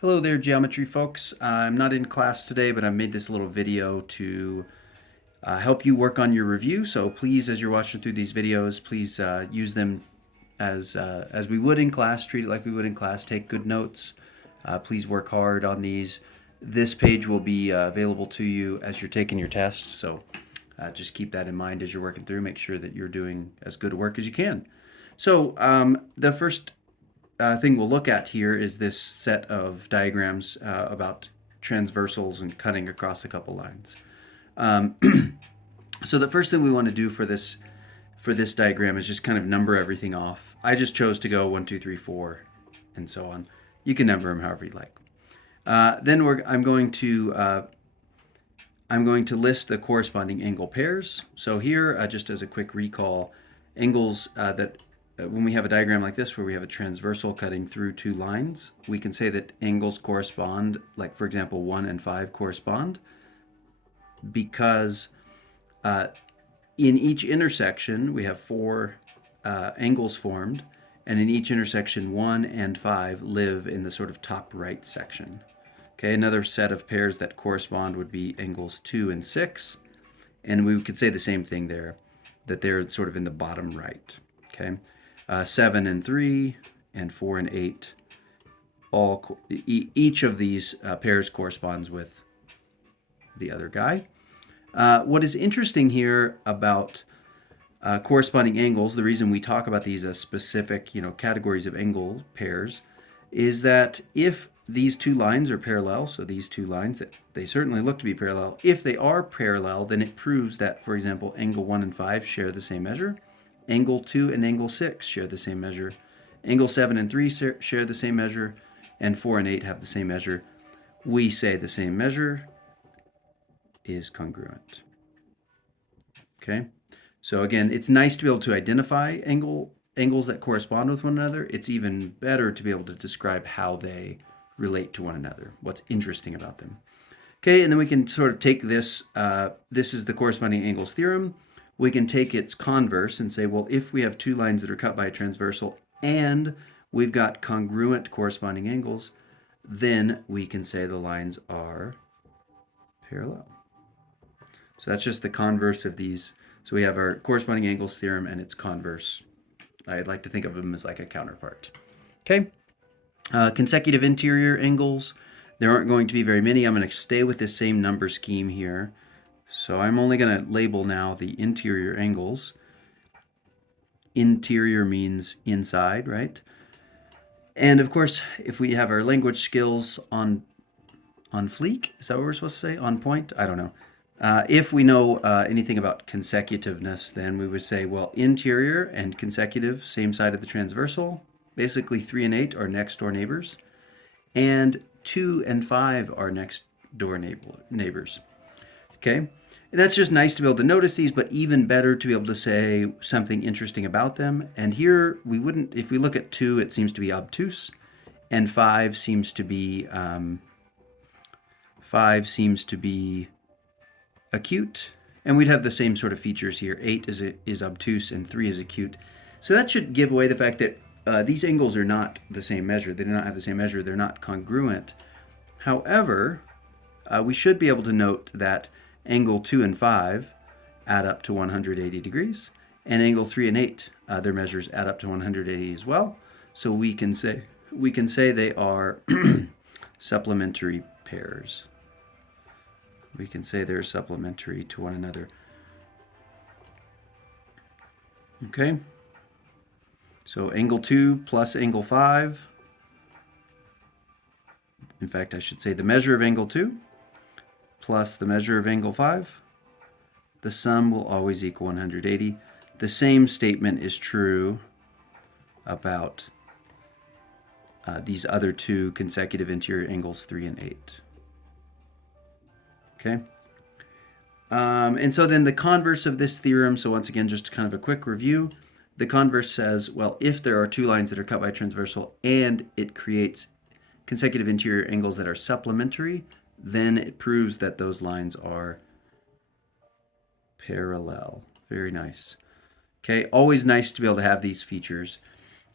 Hello there, geometry folks. I'm not in class today, but I made this little video to help you work on your review. So please, as you're watching through these videos, please use them as we would in class. Treat it like we would in class. Take good notes. Please work hard on these. This page will be available to you as you're taking your test. So just keep that in mind as you're working through. Make sure that you're doing as good work as you can. So the first thing we'll look at here is this set of diagrams about transversals and cutting across a couple lines. Um, so the first thing we want to do for this diagram is just kind of number everything off. I just chose to go 1, 2, 3, 4, and so on. You can number them however you like. Then I'm going to list the corresponding angle pairs. So here, just as a quick recall, angles that when we have a diagram like this where we have a transversal cutting through two lines, we can say that angles correspond, like for example 1 and 5 correspond, because in each intersection we have four angles formed, and in each intersection 1 and 5 live in the sort of top right section. Okay, another set of pairs that correspond would be angles 2 and 6, and we could say the same thing there, that they're sort of in the bottom right. Okay, 7 and 3 and 4 and 8, each of these pairs corresponds with the other guy. What is interesting here about corresponding angles, the reason we talk about these as specific, categories of angle pairs, is that if these two lines are parallel, so these two lines, they certainly look to be parallel. If they are parallel, then it proves that, for example, angle 1 and 5 share the same measure. Angle 2 and angle 6 share the same measure. Angle 7 and 3 share the same measure. And 4 and 8 have the same measure. We say the same measure is congruent. Okay? So again, it's nice to be able to identify angles that correspond with one another. It's even better to be able to describe how they relate to one another, what's interesting about them. Okay, and then we can sort of take this, this is the corresponding angles theorem. We can take its converse and say, well, if we have two lines that are cut by a transversal and we've got congruent corresponding angles, then we can say the lines are parallel. So that's just the converse of these. So we have our corresponding angles theorem and its converse. I'd like to think of them as like a counterpart. Okay, consecutive interior angles. There aren't going to be very many. I'm going to stay with this same number scheme here. So I'm only going to label now the interior angles. Interior means inside, right? And of course, if we have our language skills on fleek, is that what we're supposed to say? On point? I don't know. If we know anything about consecutiveness, then we would say, well, interior and consecutive, same side of the transversal. Basically, 3 and 8 are next door neighbors, and 2 and 5 are next door neighbors. Okay, and that's just nice to be able to notice these, but even better to be able to say something interesting about them. And here we wouldn't, if we look at 2, it seems to be obtuse, and 5 seems to be acute, and we'd have the same sort of features here. 8 is obtuse and 3 is acute. So that should give away the fact that these angles are not the same measure. They do not have the same measure. They're not congruent. However, we should be able to note that angle 2 and 5 add up to 180 degrees, and angle 3 and 8, their measures add up to 180 as well. So we can say they are supplementary pairs. We can say they're supplementary to one another. Okay, so angle 2 plus angle 5. In fact, I should say the measure of angle 2 plus the measure of angle 5. The sum will always equal 180. The same statement is true about these other two consecutive interior angles, 3 and 8. Okay. And so then the converse of this theorem, so once again, just kind of a quick review, the converse says, well, if there are two lines that are cut by transversal and it creates consecutive interior angles that are supplementary, then it proves that those lines are parallel. Very nice. Okay, always nice to be able to have these features.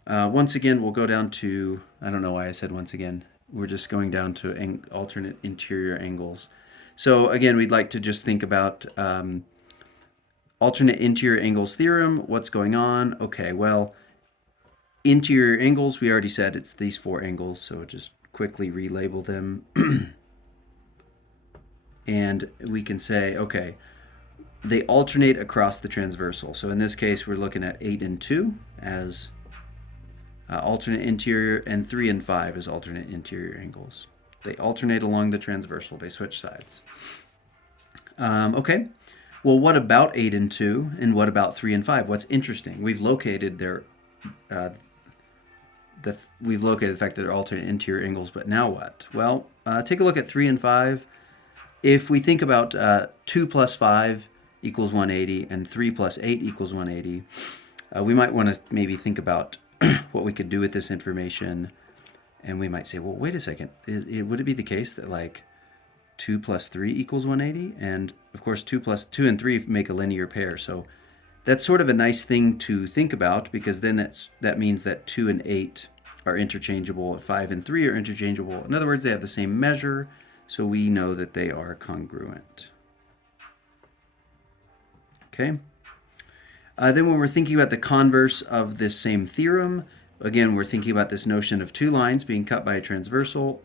Once again, we'll go down to, I don't know why I said once again. we're just going down to alternate interior angles. So again, we'd like to just think about alternate interior angles theorem. What's going on? Okay, well, interior angles, we already said it's these four angles, so just quickly relabel them. And we can say, okay, they alternate across the transversal. So in this case, we're looking at 8 and 2 as alternate interior, and 3 and 5 as alternate interior angles. They alternate along the transversal. They switch sides. Okay. Well, what about 8 and 2, and what about 3 and 5? What's interesting? We've located their we've located the fact that they're alternate interior angles, but now what? Well, take a look at 3 and 5. If we think about 2 plus 5 equals 180 and 3 plus 8 equals 180, we might want to maybe think about what we could do with this information. And we might say, well, wait a second. Would it be the case that like 2 plus 3 equals 180? And of course, 2 and 3 make a linear pair. So that's sort of a nice thing to think about, because then that means that 2 and 8 are interchangeable, 5 and 3 are interchangeable. In other words, they have the same measure, so we know that they are congruent. Okay. Then when we're thinking about the converse of this same theorem, again, we're thinking about this notion of two lines being cut by a transversal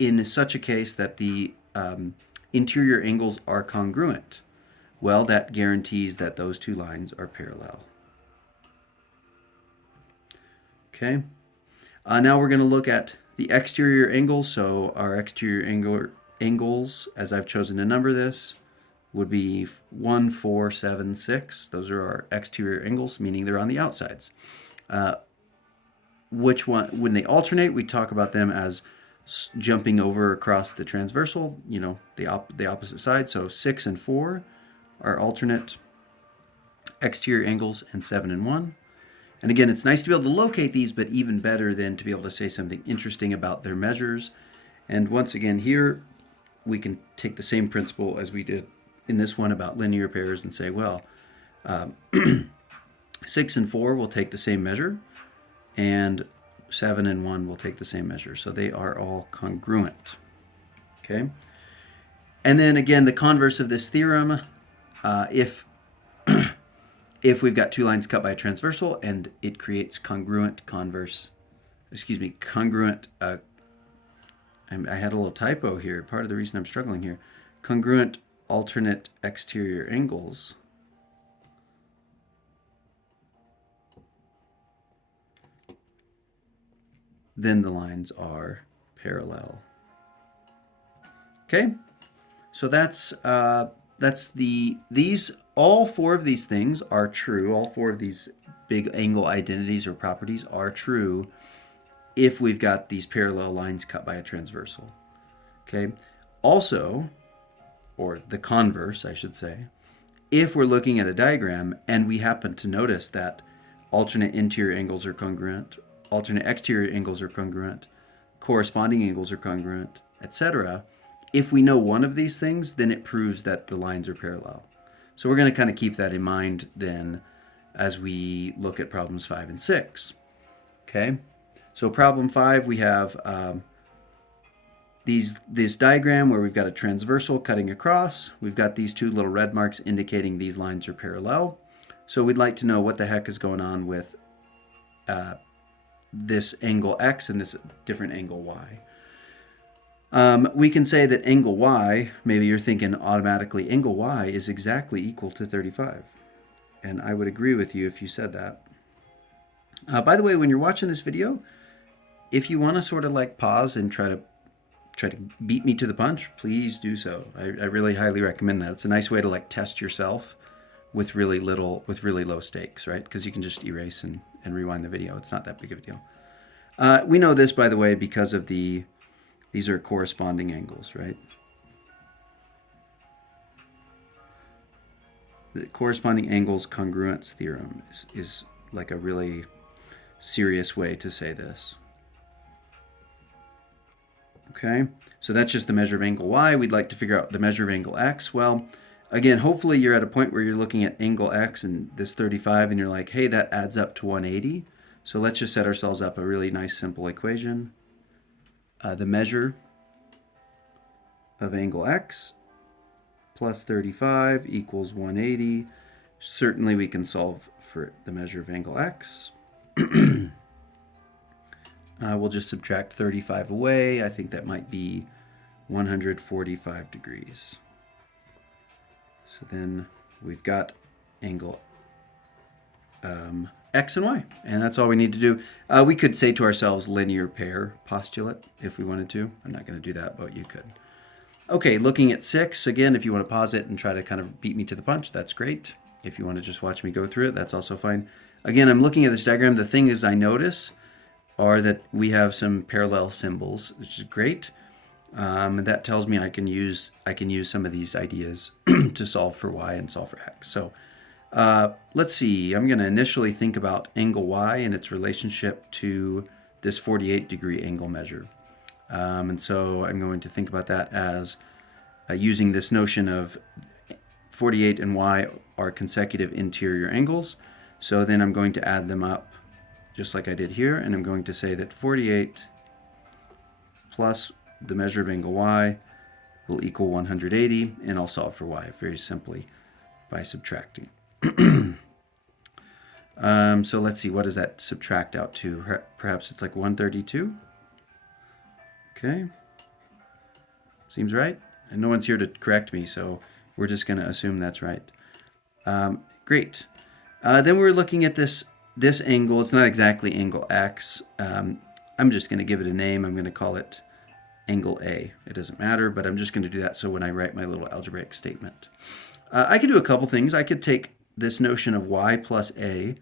in such a case that the interior angles are congruent. Well, that guarantees that those two lines are parallel. Okay. Now we're going to look at the exterior angles. So our exterior angles, as I've chosen to number this, would be 1, 4, 7, 6. Those are our exterior angles, meaning they're on the outsides. Which one, when they alternate, we talk about them as jumping over across the transversal, you know, the opposite side. So 6 and 4 are alternate exterior angles, and 7 and 1. And again, it's nice to be able to locate these, but even better than to be able to say something interesting about their measures. And once again, here we can take the same principle as we did in this one about linear pairs and say, well, 6 and 4 will take the same measure, and 7 and 1 will take the same measure. So they are all congruent. Okay. And then again, the converse of this theorem, if we've got two lines cut by a transversal and it creates congruent I had a little typo here. Part of the reason I'm struggling here. Congruent alternate exterior angles. Then the lines are parallel. Okay, so all four of these things are true. All four of these big angle identities or properties are true if we've got these parallel lines cut by a transversal. Okay, also, or the converse, I should say, if we're looking at a diagram and we happen to notice that alternate interior angles are congruent, alternate exterior angles are congruent, corresponding angles are congruent, etc., if we know one of these things, then it proves that the lines are parallel. So we're going to kind of keep that in mind then as we look at problems 5 and 6. Okay, so problem 5, we have this diagram where we've got a transversal cutting across. We've got these two little red marks indicating these lines are parallel. So we'd like to know what the heck is going on with this angle X and this different angle Y. We can say that angle Y, maybe you're thinking automatically, angle Y is exactly equal to 35. And I would agree with you if you said that. By the way, when you're watching this video, if you want to sort of like pause and try to beat me to the punch, please do so. I really highly recommend that. It's a nice way to like test yourself with really low stakes, right? Because you can just erase and rewind the video. It's not that big of a deal. We know this, by the way, because of these are corresponding angles, right? The corresponding angles congruence theorem is like a really serious way to say this. Okay, so that's just the measure of angle Y. We'd like to figure out the measure of angle X. Well, again, hopefully you're at a point where you're looking at angle X and this 35 and you're like, hey, that adds up to 180. So let's just set ourselves up a really nice simple equation. the measure of angle x plus 35 equals 180. Certainly we can solve for the measure of angle x. We'll just subtract 35 away. I think that might be 145 degrees. So then we've got angle x and y, and that's all we need to do. We could say to ourselves linear pair postulate if we wanted to. I'm not going to do that, but you could. Okay, looking at 6, again, if you want to pause it and try to kind of beat me to the punch, that's great. If you want to just watch me go through it, that's also fine. Again, I'm looking at this diagram. The thing is I notice are that we have some parallel symbols, which is great. And that tells me I can use some of these ideas to solve for y and solve for x. So let's see. I'm going to initially think about angle y and its relationship to this 48-degree angle measure. And so I'm going to think about that as using this notion of 48 and y are consecutive interior angles. So then I'm going to add them up just like I did here, and I'm going to say that 48 plus the measure of angle y will equal 180, and I'll solve for y very simply by subtracting. So let's see, what does that subtract out to? Perhaps it's like 132. Okay, seems right. And no one's here to correct me, so we're just going to assume that's right. Great. Then we're looking at this angle. It's not exactly angle x. I'm just going to give it a name. I'm going to call it angle A. It doesn't matter, but I'm just going to do that so when I write my little algebraic statement. I could do a couple things. I could take this notion of y plus a.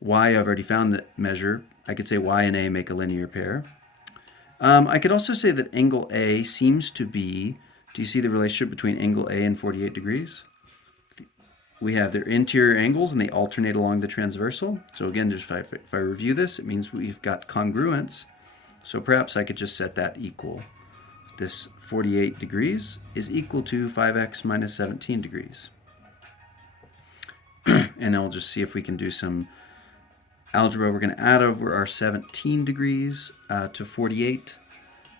Y, I've already found the measure. I could say y and a make a linear pair. I could also say that angle A seems to be, do you see the relationship between angle A and 48 degrees? We have their interior angles and they alternate along the transversal. So again, just if I review this, it means we've got congruence. So perhaps I could just set that equal. This 48 degrees is equal to 5x minus 17 degrees. And I'll just see if we can do some algebra. We're going to add over our 17 degrees to 48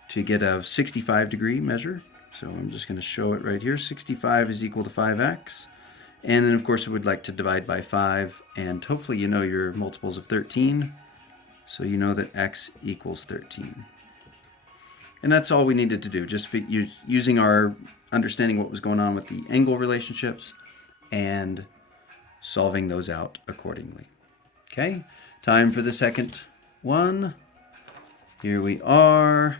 to get a 65 degree measure. So I'm just going to show it right here. 65 is equal to 5x. And then, of course, we would like to divide by 5. And hopefully you know your multiples of 13. So you know that x equals 13. And that's all we needed to do, just using our understanding what was going on with the angle relationships and solving those out accordingly. Okay, time for the second one. Here we are.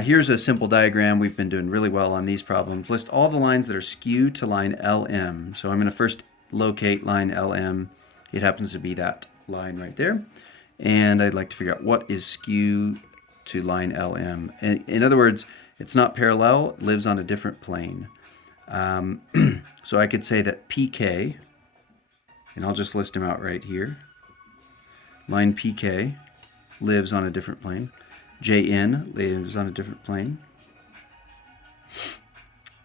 Here's a simple diagram. We've been doing really well on these problems. List all the lines that are skewed to line LM. So I'm going to first locate line LM. It happens to be that line right there. And I'd like to figure out what is skew to line LM. In other words, it's not parallel, it lives on a different plane. So I could say that PK, and I'll just list them out right here. Line PK lives on a different plane. JN lives on a different plane.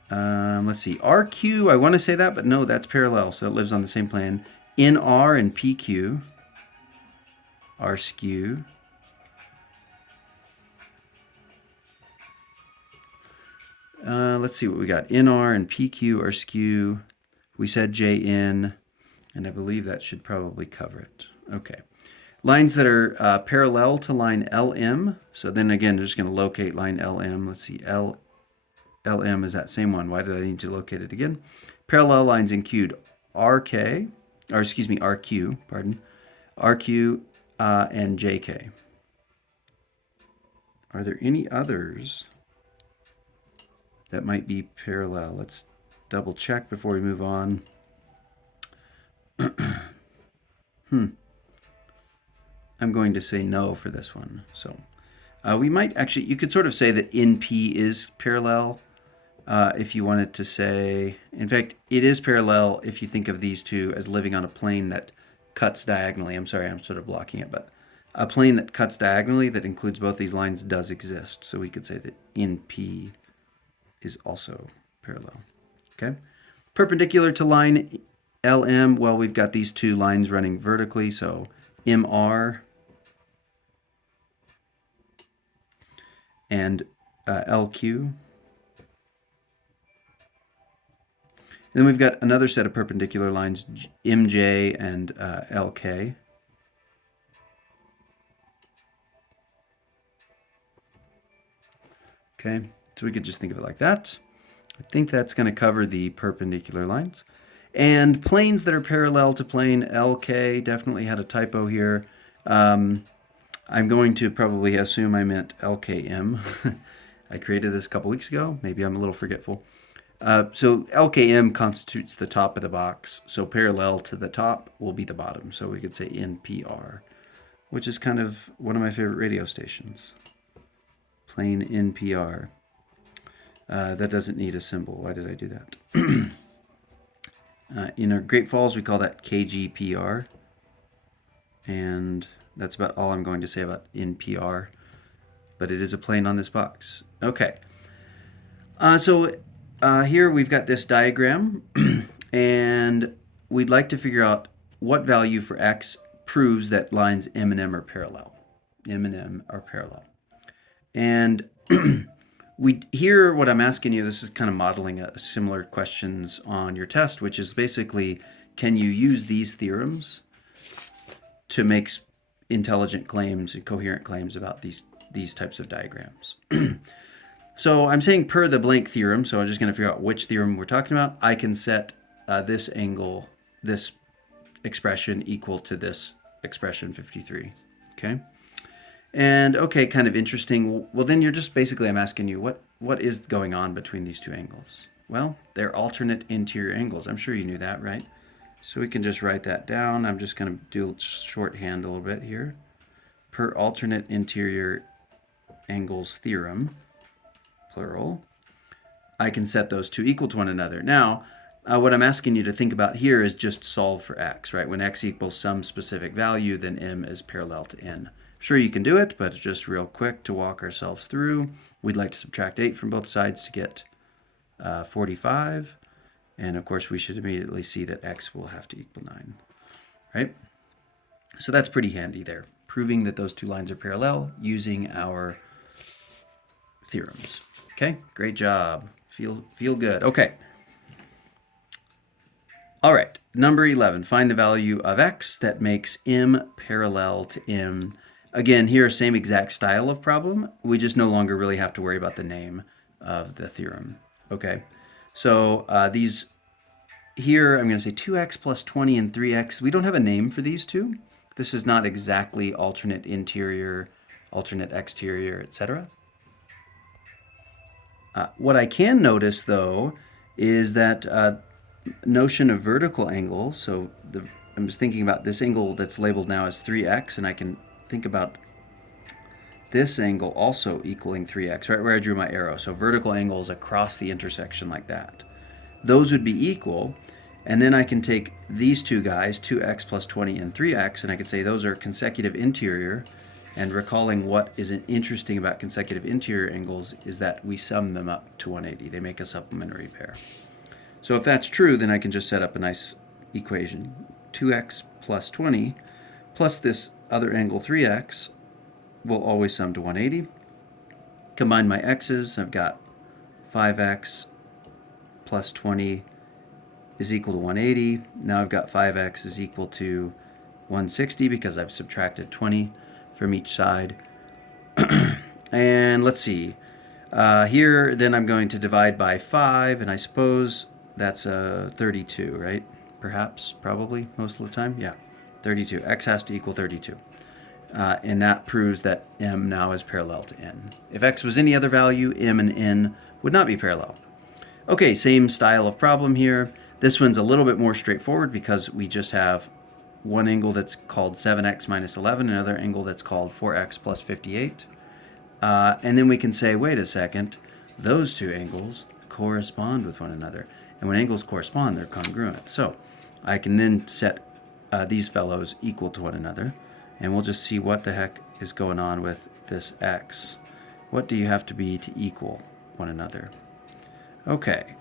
Let's see, RQ, I want to say that, but no, that's parallel, so it lives on the same plane. NR and PQ are skew. Let's see what we got. NR and PQ are skew. We said JN, and I believe that should probably cover it. Okay. Lines that are parallel to line LM. So then again, they're just going to locate line LM. Let's see, LM is that same one. Why did I need to locate it again? Parallel lines include RQ, pardon, RQ and JK. Are there any others that might be parallel? Let's double check before we move on. I'm going to say no for this one. So we might actually, you could sort of say that NP is parallel if you wanted to say, in fact, it is parallel if you think of these two as living on a plane that cuts diagonally. I'm sorry, I'm sort of blocking it, but a plane that cuts diagonally that includes both these lines does exist. So we could say that NP is also parallel. Okay. Perpendicular to line LM, well, we've got these two lines running vertically, so MR and LQ. Then we've got another set of perpendicular lines, MJ and LK. Okay, so we could just think of it like that. I think that's going to cover the perpendicular lines. And planes that are parallel to plane LK, definitely had a typo here. I'm going to probably assume I meant LKM. I created this a couple weeks ago. Maybe I'm a little forgetful. So LKM constitutes the top of the box. So parallel to the top will be the bottom. So we could say NPR, which is kind of one of my favorite radio stations. Plane NPR. That doesn't need a symbol. Why did I do that? In our Great Falls, we call that KGPR. And that's about all I'm going to say about NPR. But it is a plane on this box. Okay. So here we've got this diagram. And we'd like to figure out what value for x proves that lines M and M are parallel. M and M are parallel. And here what I'm asking you, this is kind of modeling similar questions on your test, which is basically, can you use these theorems to make intelligent claims and coherent claims about these types of diagrams? So I'm saying per the blank theorem, so I'm just going to figure out which theorem we're talking about. I can set this angle, this expression equal to this expression 53, okay? And okay, kind of interesting. Well, then you're just basically, I'm asking you, what is going on between these two angles? Well, they're alternate interior angles. I'm sure you knew that, right? So we can just write that down. I'm just going to do shorthand a little bit here. Per alternate interior angles theorem, plural, I can set those two equal to one another. Now, what I'm asking you to think about here is just solve for x, right? When x equals some specific value, then M is parallel to N. Sure, you can do it, but just real quick to walk ourselves through, we'd like to subtract 8 from both sides to get 45. And of course, we should immediately see that x will have to equal 9, right? So that's pretty handy there, proving that those two lines are parallel using our theorems. Okay, great job. Feel good. Okay. All right, number 11, find the value of x that makes M parallel to M. Again, here, same exact style of problem. We just no longer really have to worry about the name of the theorem. Okay, so these here, I'm going to say 2x plus 20 and 3x. We don't have a name for these two. This is not exactly alternate interior, alternate exterior, etc. What I can notice, though, is that notion of vertical angles. So I'm just thinking about this angle that's labeled now as 3x, and I can think about this angle also equaling 3x, right where I drew my arrow. So vertical angles across the intersection like that. Those would be equal, and then I can take these two guys, 2x plus 20 and 3x, and I could say those are consecutive interior. And recalling what is interesting about consecutive interior angles is that we sum them up to 180. They make a supplementary pair. So if that's true, then I can just set up a nice equation. 2x plus 20 plus this other angle 3x will always sum to 180. Combine my x's. I've got 5x plus 20 is equal to 180. Now I've got 5x is equal to 160 because I've subtracted 20 from each side. And let's see. Here, then I'm going to divide by 5, and I suppose that's 32, right? Perhaps, probably, most of the time. Yeah, 32. X has to equal 32. And that proves that M now is parallel to N. If X was any other value, M and N would not be parallel. Okay, same style of problem here. This one's a little bit more straightforward because we just have one angle that's called 7x minus 11, another angle that's called 4x plus 58. And then we can say, wait a second, those two angles correspond with one another. And when angles correspond, they're congruent. So I can then set these fellows equal to one another. And we'll just see what the heck is going on with this x. What do you have to be to equal one another? Okay.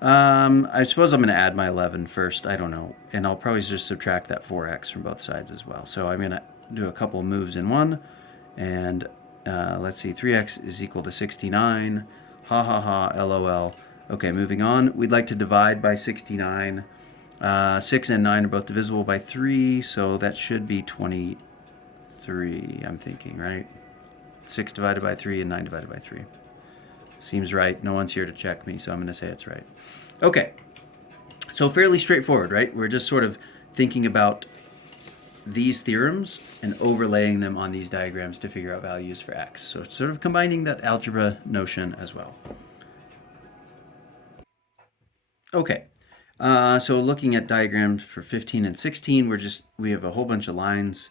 I suppose I'm going to add my 11 first. I don't know. And I'll probably just subtract that 4x from both sides as well. So I'm going to do a couple moves in one. And let's see, 3x is equal to 69. Ha ha ha, LOL. Okay, moving on. We'd like to divide by 69. 6 and 9 are both divisible by 3, so that should be 23, I'm thinking, right? 6 divided by 3 and 9 divided by 3. Seems right. No one's here to check me, so I'm going to say it's right. Okay, so fairly straightforward, right? We're just sort of thinking about these theorems and overlaying them on these diagrams to figure out values for x. So it's sort of combining that algebra notion as well. Okay, so looking at diagrams for 15 and 16, we have a whole bunch of lines,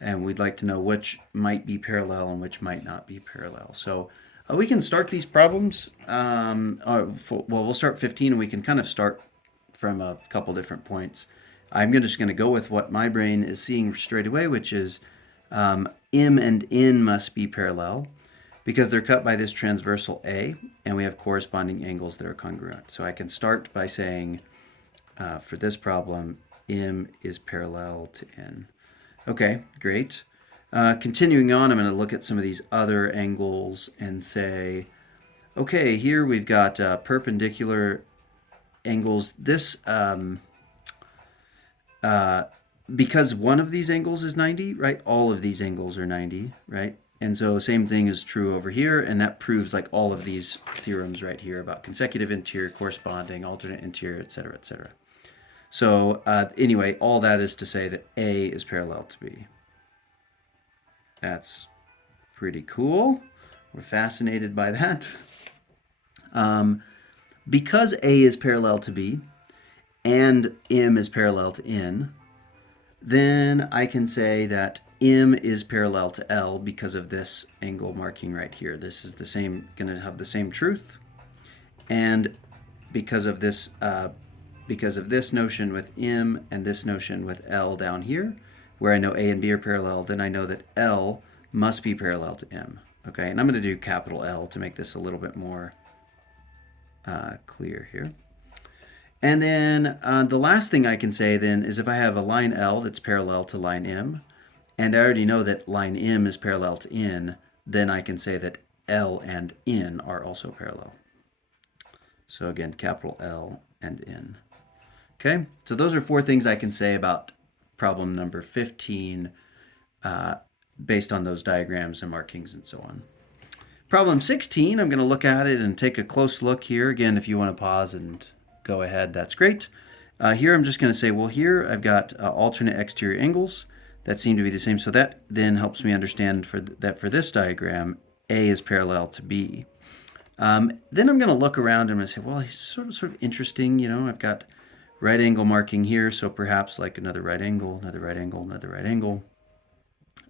and we'd like to know which might be parallel and which might not be parallel. So we can start these problems. We'll start 15, and we can kind of start from a couple different points. I'm just going to go with what my brain is seeing straight away, which is m and n must be parallel because they're cut by this transversal A, and we have corresponding angles that are congruent. So I can start by saying, for this problem, m is parallel to n. Okay, great. Continuing on, I'm going to look at some of these other angles and say, okay, here we've got perpendicular angles. This, because one of these angles is 90, right? All of these angles are 90, right? And so same thing is true over here, and that proves like all of these theorems right here about consecutive interior, corresponding, alternate interior, et cetera, et cetera. So anyway, all that is to say that A is parallel to B. That's pretty cool. We're fascinated by that. Because A is parallel to B and M is parallel to N, then I can say that M is parallel to L because of this angle marking right here. This is going to have the same truth. And because of this notion with M and this notion with L down here, where I know A and B are parallel, then I know that L must be parallel to M. Okay, and I'm going to do capital L to make this a little bit more clear here. And then the last thing I can say then is if I have a line L that's parallel to line M, and I already know that line M is parallel to N, then I can say that L and N are also parallel. So again, capital L and N. Okay, so those are 4 things I can say about problem number 15 based on those diagrams and markings and so on. Problem 16, I'm going to look at it and take a close look here. Again, if you want to pause and go ahead, that's great. Here I'm just going to say, well, here I've got alternate exterior angles that seem to be the same. So that then helps me understand that for this diagram, A is parallel to B. Then I'm going to look around and I'm going to say, well, it's sort of interesting. You know, I've got right angle marking here, so perhaps like another right angle, another right angle, another right angle.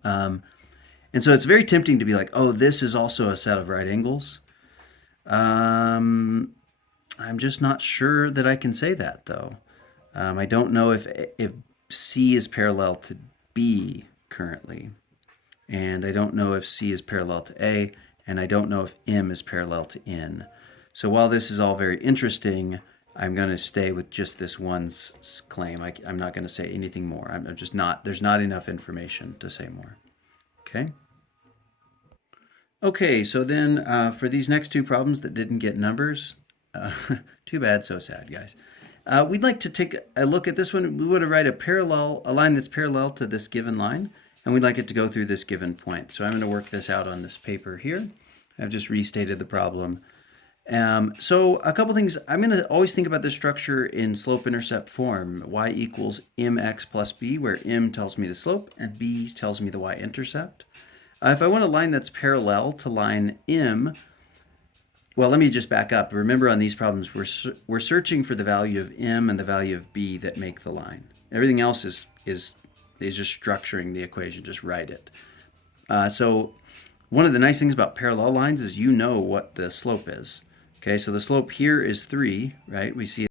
And so it's very tempting to be like, oh, this is also a set of right angles. I'm just not sure that I can say that, though. I don't know if C is parallel to B currently. And I don't know if C is parallel to A. And I don't know if M is parallel to N. So while this is all very interesting, I'm going to stay with just this one claim. I'm not going to say anything more. I'm just not, there's not enough information to say more. Okay. Okay, so then for these next 2 problems that didn't get numbers, too bad, so sad, guys. We'd like to take a look at this one. We want to write a line that's parallel to this given line, and we'd like it to go through this given point. So I'm going to work this out on this paper here. I've just restated the problem. So a couple things. I'm going to always think about this structure in slope-intercept form. Y equals mx plus b, where m tells me the slope and b tells me the y-intercept. If I want a line that's parallel to line m, well, let me just back up. Remember on these problems, we're searching for the value of m and the value of b that make the line. Everything else is just structuring the equation, just write it. So one of the nice things about parallel lines is you know what the slope is. Okay, so the slope here is 3, right? We see